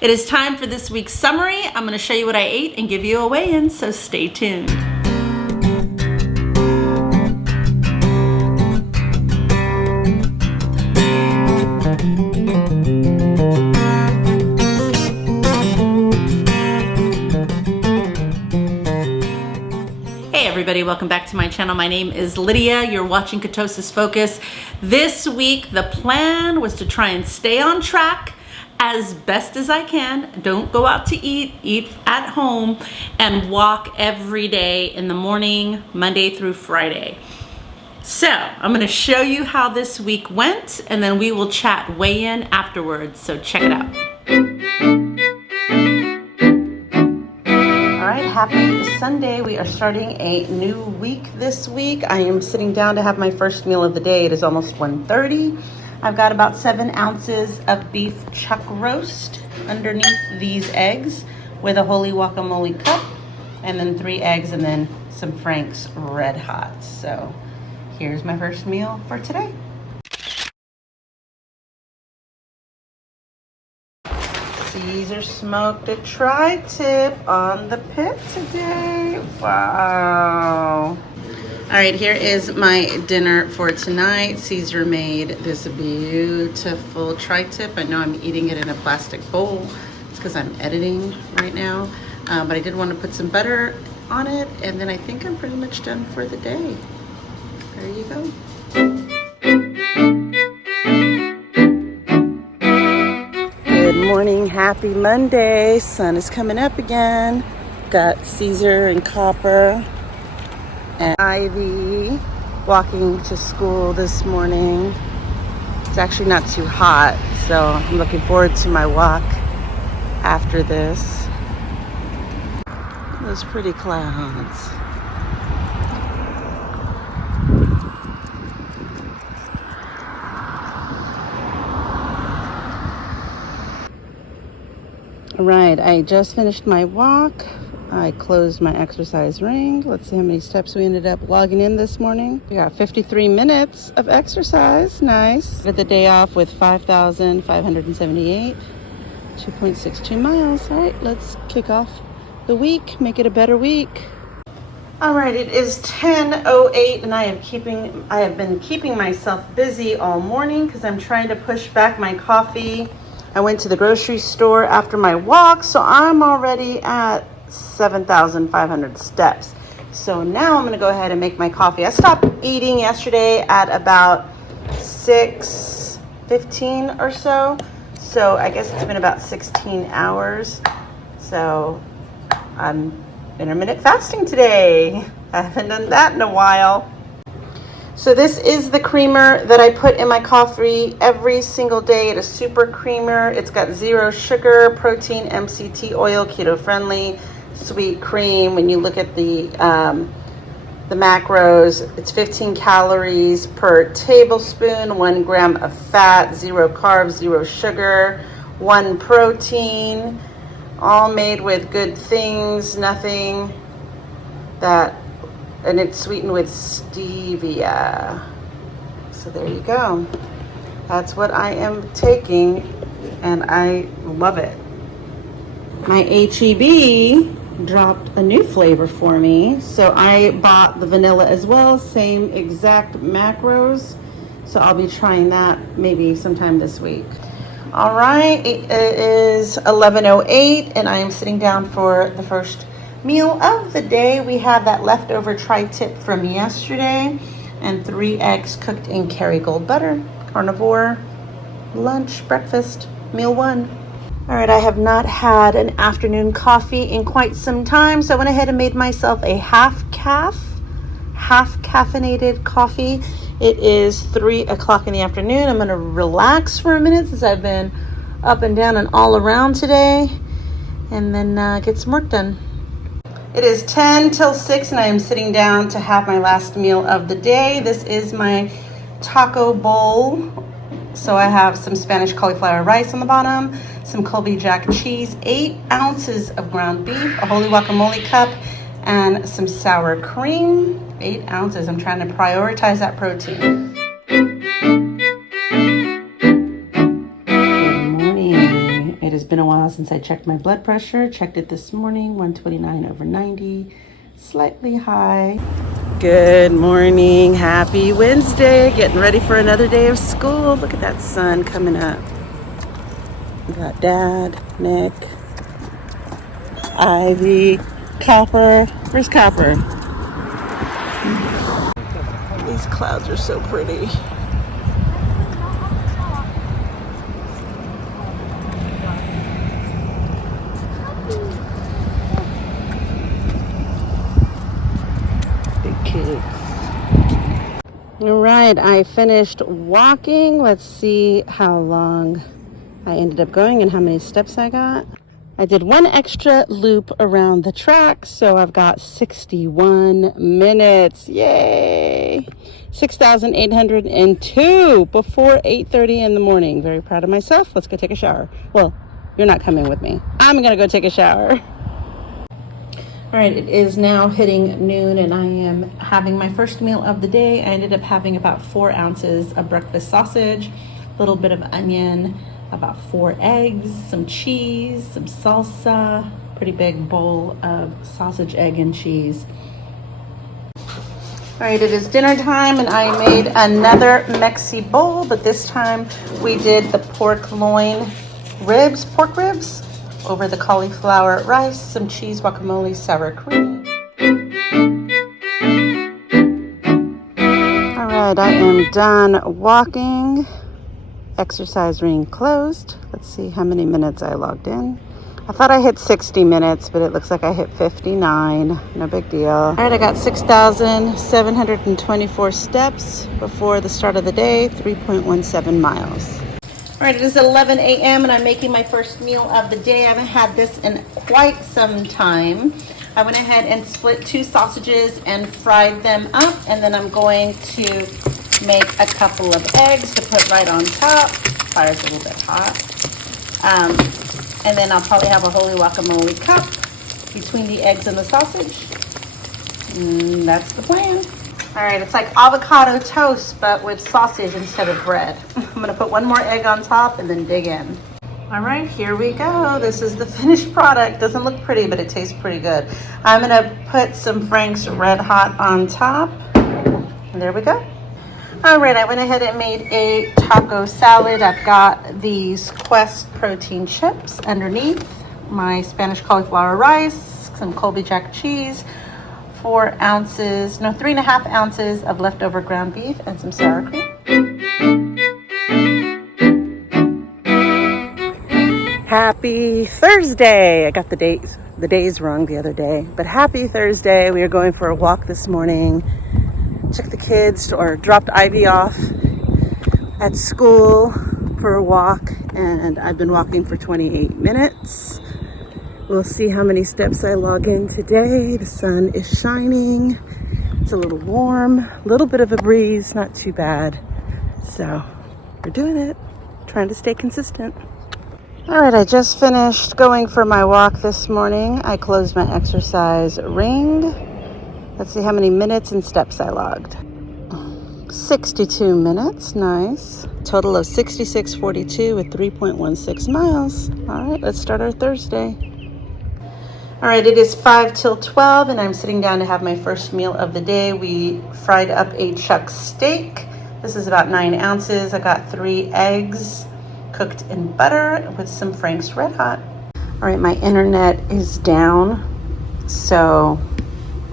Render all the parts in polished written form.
It is time for this week's summary. I'm going to show you what I ate and give you a weigh-in, so stay tuned. Hey everybody, welcome back to my channel. My name is Lydia. You're watching Ketosis Focus. This week, the plan was to try and stay on track as best as I can. Don't go out to eat at home, and walk every day in the morning, Monday through Friday. So I'm gonna show you how this week went, and then we will chat weigh-in afterwards, so check it out. All right, happy Sunday. We are starting a new week this week. I am sitting down to have my first meal of the day. It is almost 1:30. I've got about 7 ounces of beef chuck roast underneath these eggs with a holy guacamole cup, and then 3 eggs, and then some Frank's Red Hot. So here's my first meal for today. Caesar smoked a tri-tip on the pit today. Wow. All right, here is my dinner for tonight. Caesar made this beautiful tri-tip. I know I'm eating it in a plastic bowl. It's because I'm editing right now. But I did want to put some butter on it, and then I think I'm pretty much done for the day. There you go. Good morning, happy Monday. Sun is coming up again. Got Caesar and Copper and Ivy walking to school this morning. It's actually not too hot, so I'm looking forward to my walk after this. Those pretty clouds. All right, I just finished my walk. I closed my exercise ring. Let's see how many steps we ended up logging in this morning. We got 53 minutes of exercise. Nice. With the day off with 5,578, 2.62 miles. All right, let's kick off the week, make it a better week. All right, it is 10:08, and I have been keeping myself busy all morning because I'm trying to push back my coffee. I went to the grocery store after my walk, so I'm already at 7,500 steps. So now I'm gonna go ahead and make my coffee. I stopped eating yesterday at about 6:15 or so. So I guess it's been about 16 hours. So I'm intermittent fasting today. I haven't done that in a while. So this is the creamer that I put in my coffee every single day. It is super creamer. It's got 0 sugar, protein, MCT oil, keto friendly, sweet cream. When you look at the macros, it's 15 calories per tablespoon, 1 gram of fat, 0 carbs, 0 sugar, 1 protein, all made with good things, nothing that. And it's sweetened with stevia. So there you go. That's what I am taking, and I love it. My HEB dropped a new flavor for me. So I bought the vanilla as well, same exact macros. So I'll be trying that maybe sometime this week. All right, it is 11:08, and I am sitting down for the first meal of the day. We have that leftover tri-tip from yesterday and 3 eggs cooked in Kerrygold butter. Carnivore lunch, breakfast, meal 1. All right, I have not had an afternoon coffee in quite some time, so I went ahead and made myself a half caffeinated coffee. It is 3 o'clock in the afternoon. I'm gonna relax for a minute since I've been up and down and all around today, and then get some work done. It is 10 till 6, and I am sitting down to have my last meal of the day. This is my taco bowl. So I have some Spanish cauliflower rice on the bottom, some Colby Jack cheese, 8 ounces of ground beef, a holy guacamole cup, and some sour cream. 8 ounces. I'm trying to prioritize that protein. Good morning. It is been a while since I checked my blood pressure. Checked it this morning, 129/90, slightly high. Good morning, happy Wednesday. Getting ready for another day of school. Look at that sun coming up. We got Dad, Nick, Ivy, Copper. Where's Copper? These clouds are so pretty. All right, I finished walking. Let's see how long I ended up going and how many steps I got. I did one extra loop around the track, so I've got 61 minutes. Yay! 6,802 before 8:30 in the morning. Very proud of myself. Let's go take a shower. Well, you're not coming with me. I'm gonna go take a shower. All right, it is now hitting noon and I am having my first meal of the day. I ended up having about 4 ounces of breakfast sausage, a little bit of onion, about 4 eggs, some cheese, some salsa, pretty big bowl of sausage, egg, and cheese. All right, it is dinner time and I made another Mexi bowl, but this time we did the pork ribs, over the cauliflower rice, some cheese, guacamole, sour cream. All right, I am done walking. Exercise ring closed. Let's see how many minutes I logged in. I thought I hit 60 minutes, but it looks like I hit 59. No big deal. All right, I got 6,724 steps before the start of the day, 3.17 miles. All right, it is 11 a.m. and I'm making my first meal of the day. I haven't had this in quite some time. I went ahead and split 2 sausages and fried them up, and then I'm going to make a couple of eggs to put right on top. Fire's a little bit hot. And then I'll probably have a holy guacamole cup between the eggs and the sausage. And that's the plan. All right, it's like avocado toast, but with sausage instead of bread. I'm gonna put 1 more egg on top and then dig in. All right, here we go. This is the finished product. Doesn't look pretty, but it tastes pretty good. I'm gonna put some Frank's Red Hot on top. And there we go. All right, I went ahead and made a taco salad. I've got these Quest protein chips underneath, my Spanish cauliflower rice, some Colby Jack cheese, 3.5 ounces of leftover ground beef, and some sour cream. Happy Thursday. I got the days wrong the other day, but happy Thursday. We are going for a walk this morning. Took the kids or dropped Ivy off at school for a walk, and I've been walking for 28 minutes. We'll see how many steps I log in today. The sun is shining. It's a little warm, a little bit of a breeze, not too bad. So we're doing it, trying to stay consistent. All right, I just finished going for my walk this morning. I closed my exercise ring. Let's see how many minutes and steps I logged. 62 minutes, nice. Total of 66.42 with 3.16 miles. All right, let's start our Thursday. All right, it is 5 till 12 and I'm sitting down to have my first meal of the day. We fried up a chuck steak. This is about 9 ounces. I got 3 eggs cooked in butter with some Frank's Red Hot. All right, my internet is down, so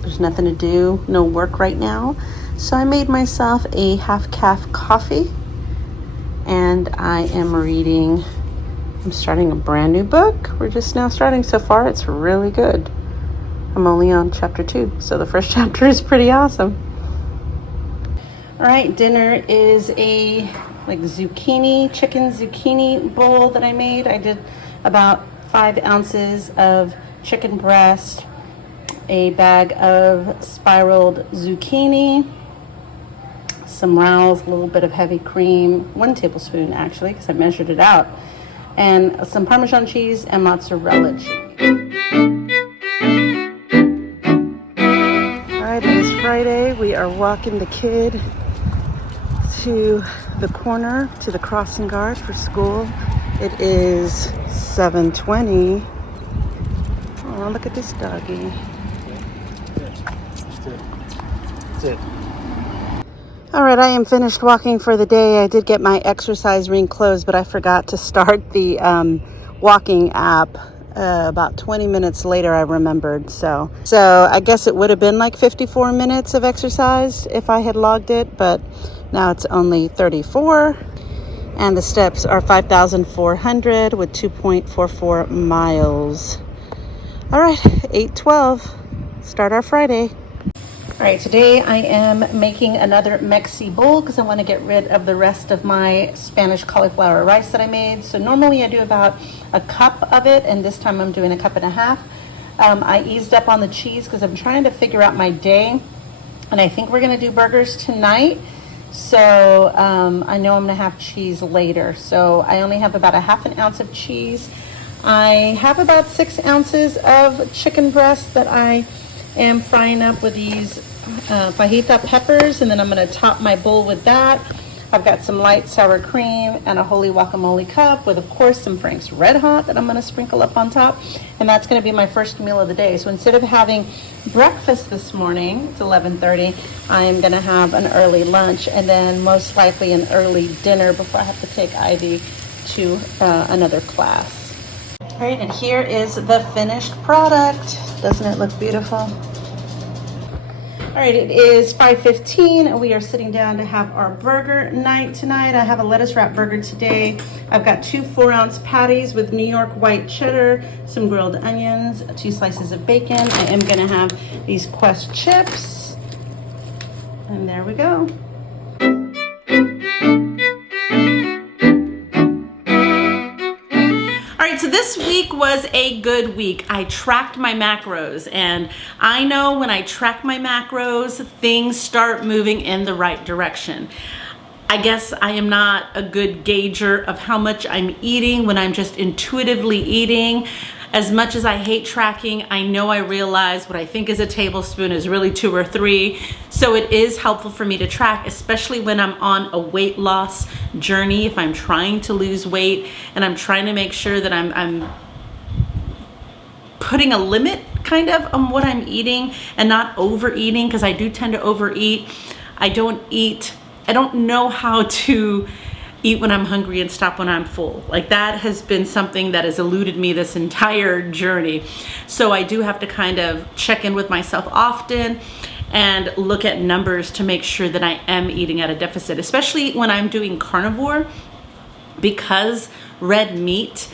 there's nothing to do, no work right now. So I made myself a half-calf coffee and I am reading. I'm starting a brand new book. We're just now starting. So far, it's really good. I'm only on chapter 2, so the first chapter is pretty awesome. All right, dinner is a chicken zucchini bowl that I made. I did about 5 ounces of chicken breast, a bag of spiraled zucchini, some Rao's, a little bit of heavy cream, 1 tablespoon actually, because I measured it out, and some Parmesan cheese and mozzarella cheese. All right, it is Friday. We are walking the kid to the corner, to the crossing guard for school. It is 7:20. Oh, look at this doggy. That's it. All right, I am finished walking for the day. I did get my exercise ring closed, but I forgot to start the walking app. About 20 minutes later, I remembered. So I guess it would have been like 54 minutes of exercise if I had logged it, but now it's only 34. And the steps are 5,400 with 2.44 miles. All right, 8:12. Start our Friday. All right, today I am making another Mexi bowl because I want to get rid of the rest of my Spanish cauliflower rice that I made. So normally I do about a cup of it, and this time I'm doing a cup and a half. I eased up on the cheese because I'm trying to figure out my day, and I think we're going to do burgers tonight. So I know I'm going to have cheese later. So I only have about a half an ounce of cheese. I have about 6 ounces of chicken breast that I am frying up with these fajita peppers, and then I'm going to top my bowl with that. I've got some light sour cream and a holy guacamole cup with, of course, some Frank's Red Hot that I'm going to sprinkle up on top, and that's going to be my first meal of the day. So instead of having breakfast this morning, it's 11:30, I'm going to have an early lunch and then most likely an early dinner before I have to take Ivy to another class. All right, and here is the finished product. Doesn't it look beautiful? All right, it is 5:15 and we are sitting down to have our burger night tonight. I have a lettuce wrap burger today. I've got 2 4-ounce patties with New York white cheddar, some grilled onions, 2 slices of bacon. I am gonna have these Quest chips. And there we go. So this week was a good week. I tracked my macros, and I know when I track my macros, things start moving in the right direction. I guess I am not a good gauger of how much I'm eating when I'm just intuitively eating. As much as I hate tracking, I know I realize what I think is a tablespoon is really 2 or 3. So it is helpful for me to track, especially when I'm on a weight loss journey, if I'm trying to lose weight and I'm trying to make sure that I'm putting a limit kind of on what I'm eating and not overeating, because I do tend to overeat. I don't know how to eat when I'm hungry and stop when I'm full. Like, that has been something that has eluded me this entire journey. So I do have to kind of check in with myself often and look at numbers to make sure that I am eating at a deficit, especially when I'm doing carnivore, because red meat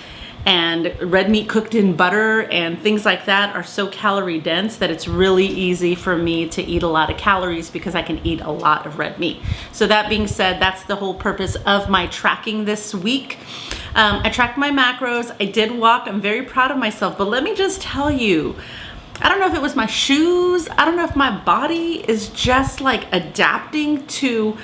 cooked in butter and things like that are so calorie dense that it's really easy for me to eat a lot of calories because I can eat a lot of red meat. So that being said, that's the whole purpose of my tracking this week. I tracked my macros. I did walk. I'm very proud of myself, but let me just tell you, I don't know if it was my shoes. I don't know if my body is just like adapting to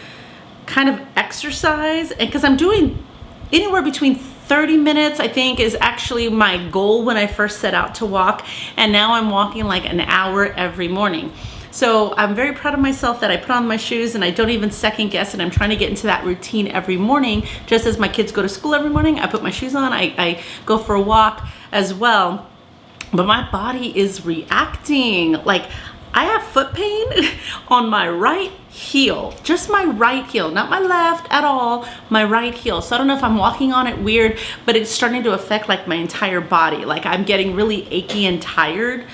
kind of exercise, and because I'm doing anywhere between 30 minutes, I think, is actually my goal when I first set out to walk. And now I'm walking like an hour every morning. So I'm very proud of myself that I put on my shoes and I don't even second guess it. I'm trying to get into that routine every morning. Just as my kids go to school every morning, I put my shoes on, I go for a walk as well. But my body is reacting. Like, I have foot pain on my right heel, just my right heel, not my left at all, my right heel. So I don't know if I'm walking on it weird, but it's starting to affect like my entire body. Like, I'm getting really achy and tired.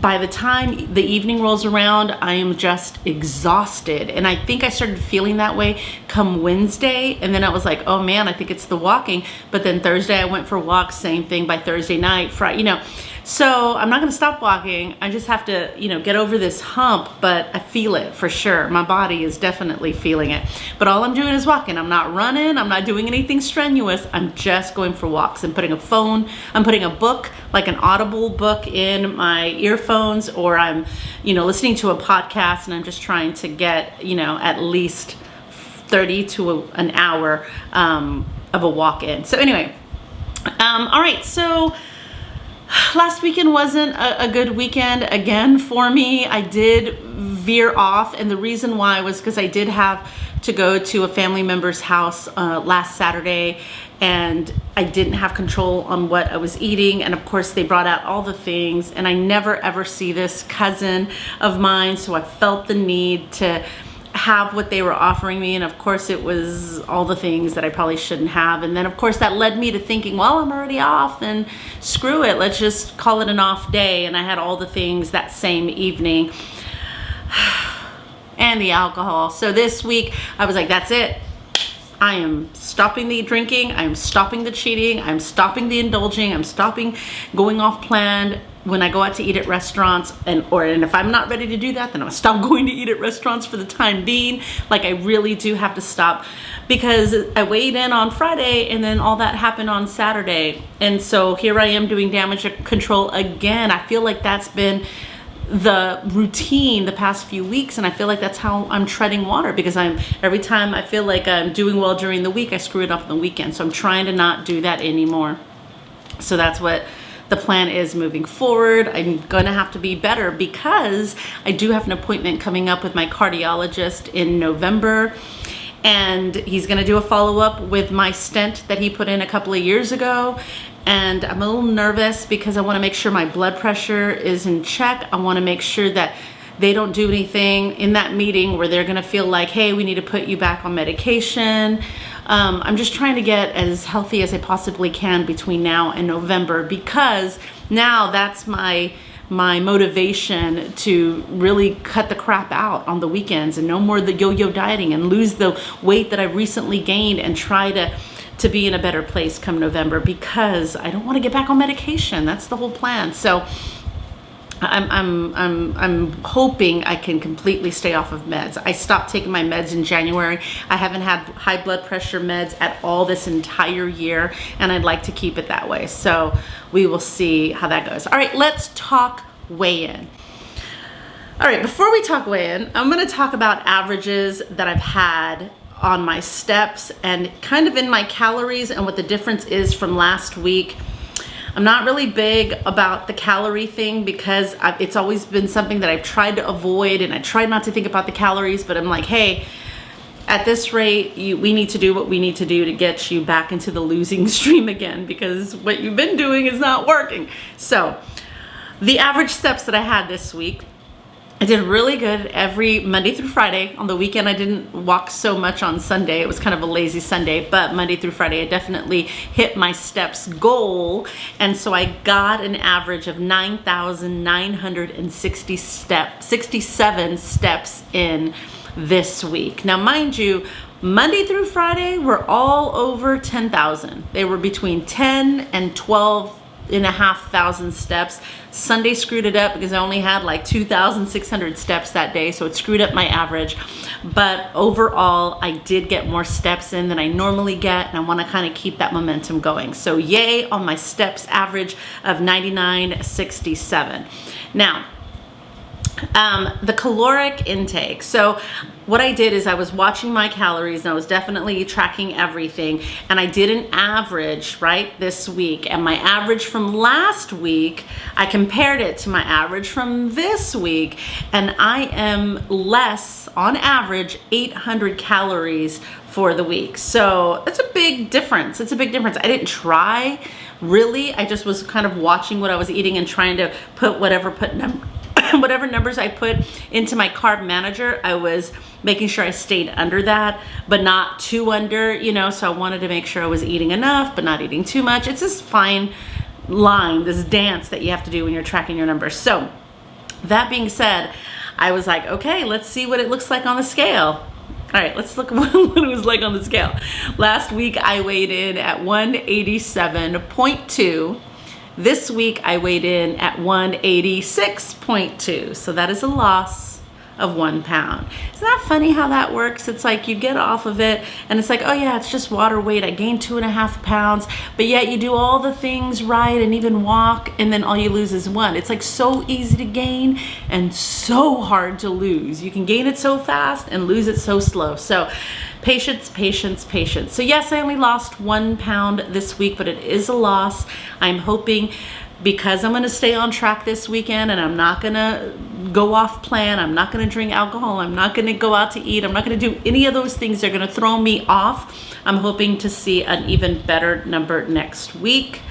By the time the evening rolls around, I am just exhausted. And I think I started feeling that way come Wednesday. And then I was like, oh man, I think it's the walking. But then Thursday I went for walks, same thing by Thursday night, Friday, So I'm not gonna stop walking. I just have to, get over this hump, but I feel it for sure. My body is definitely feeling it. But all I'm doing is walking. I'm not running, I'm not doing anything strenuous. I'm just going for walks and putting a book, like an Audible book in my earphones, or I'm, listening to a podcast, and I'm just trying to get, at least 30 to an hour of a walk in. So anyway, all right, so last weekend wasn't a good weekend again for me. I did veer off. And the reason why was because I did have to go to a family member's house last Saturday, and I didn't have control on what I was eating. And of course they brought out all the things, and I never ever see this cousin of mine, so I felt the need to have what they were offering me. And of course it was all the things that I probably shouldn't have. And then of course that led me to thinking, well, I'm already off, and screw it, let's just call it an off day. And I had all the things that same evening and the alcohol. So this week I was like, that's it. I am stopping the drinking, I'm stopping the cheating, I'm stopping the indulging, I'm stopping going off plan when I go out to eat at restaurants. And if I'm not ready to do that, then I'm gonna stop going to eat at restaurants for the time being. Like, I really do have to stop, because I weighed in on Friday and then all that happened on Saturday. And so here I am doing damage control again. I feel like that's been the routine the past few weeks, and I feel like that's how I'm treading water, because every time I feel like I'm doing well during the week, I screw it up on the weekend. So I'm trying to not do that anymore. So that's what the plan is moving forward. I'm gonna have to be better, because I do have an appointment coming up with my cardiologist in November, and he's gonna do a follow-up with my stent that he put in a couple of years ago. And I'm a little nervous because I want to make sure my blood pressure is in check. I want to make sure that they don't do anything in that meeting where they're going to feel like, hey, we need to put you back on medication. I'm just trying to get as healthy as I possibly can between now and November, because now that's my motivation to really cut the crap out on the weekends and no more the yo-yo dieting, and lose the weight that I've recently gained, and try to be in a better place come November, because I don't want to get back on medication. That's the whole plan. So I'm hoping I can completely stay off of meds. I stopped taking my meds in January. I haven't had high blood pressure meds at all this entire year, and I'd like to keep it that way. So we will see how that goes. All right, let's talk weigh-in. All right, before we talk weigh-in, I'm going to talk about averages that I've had on my steps and kind of in my calories, and what the difference is from last week. I'm not really big about the calorie thing, because it's always been something that I've tried to avoid, and I try not to think about the calories, but I'm like, hey, at this rate, we need to do what we need to do to get you back into the losing stream again, because what you've been doing is not working. So the average steps that I had this week, I did really good every Monday through Friday. On the weekend, I didn't walk so much on Sunday. It was kind of a lazy Sunday, but Monday through Friday, I definitely hit my steps goal. And so I got an average of 9,967 steps in this week. Now, mind you, Monday through Friday were all over 10,000. They were between 10 and 12,500 steps. Sunday screwed it up because I only had like 2,600 steps that day, so it screwed up my average. But overall, I did get more steps in than I normally get, and I want to kind of keep that momentum going. So yay on my steps average of 9,967. Now, the caloric intake. So what I did is I was watching my calories, and I was definitely tracking everything, and I did an average right this week, and my average from last week, I compared it to my average from this week, and I am less on average 800 calories for the week. So it's a big difference. It's a big difference. I didn't try really. I just was kind of watching what I was eating and trying to put whatever numbers I put into my carb manager. I was making sure I stayed under that, but not too under, you know, so I wanted to make sure I was eating enough, but not eating too much. It's this fine line, this dance that you have to do when you're tracking your numbers. So that being said, I was like, okay, let's see what it looks like on the scale. All right, let's look at what it was like on the scale. Last week, I weighed in at 187.2. This week I weighed in at 186.2, so that is a loss of 1 pound. Isn't that funny how that works? It's like you get off of it and it's like, oh yeah, it's just water weight. I gained 2.5 pounds, but yet you do all the things right and even walk, and then all you lose is 1. It's like so easy to gain and so hard to lose. You can gain it so fast and lose it so slow. So patience, patience, patience. So yes, I only lost 1 pound this week, but it is a loss. I'm hoping because I'm going to stay on track this weekend and I'm not going to go off plan, I'm not going to drink alcohol, I'm not going to go out to eat, I'm not going to do any of those things that are going to throw me off. I'm hoping to see an even better number next week.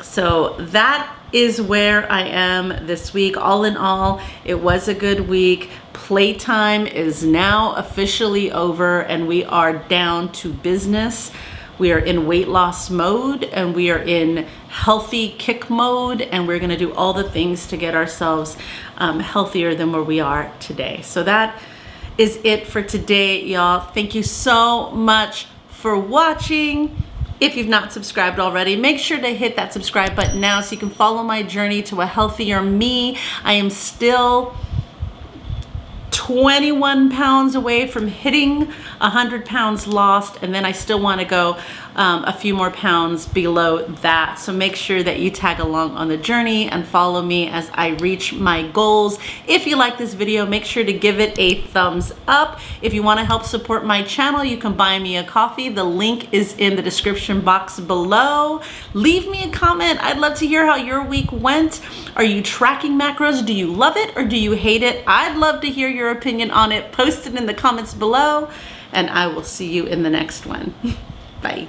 So that is where I am this week. All in all, it was a good week. Playtime is now officially over and we are down to business. We are in weight loss mode and we are in healthy kick mode, and we're going to do all the things to get ourselves healthier than where we are today. So that is it for today, y'all. Thank you so much for watching. If you've not subscribed already, make sure to hit that subscribe button now so you can follow my journey to a healthier me. I am still 21 pounds away from hitting 100 pounds lost, and then I still want to go a few more pounds below that. So make sure that you tag along on the journey and follow me as I reach my goals. If you like this video, make sure to give it a thumbs up. If you want to help support my channel, you can buy me a coffee. The link is in the description box below. Leave me a comment. I'd love to hear how your week went. Are you tracking macros? Do you love it or do you hate it? I'd love to hear your opinion on it. Post it in the comments below, and I will see you in the next one. Bye.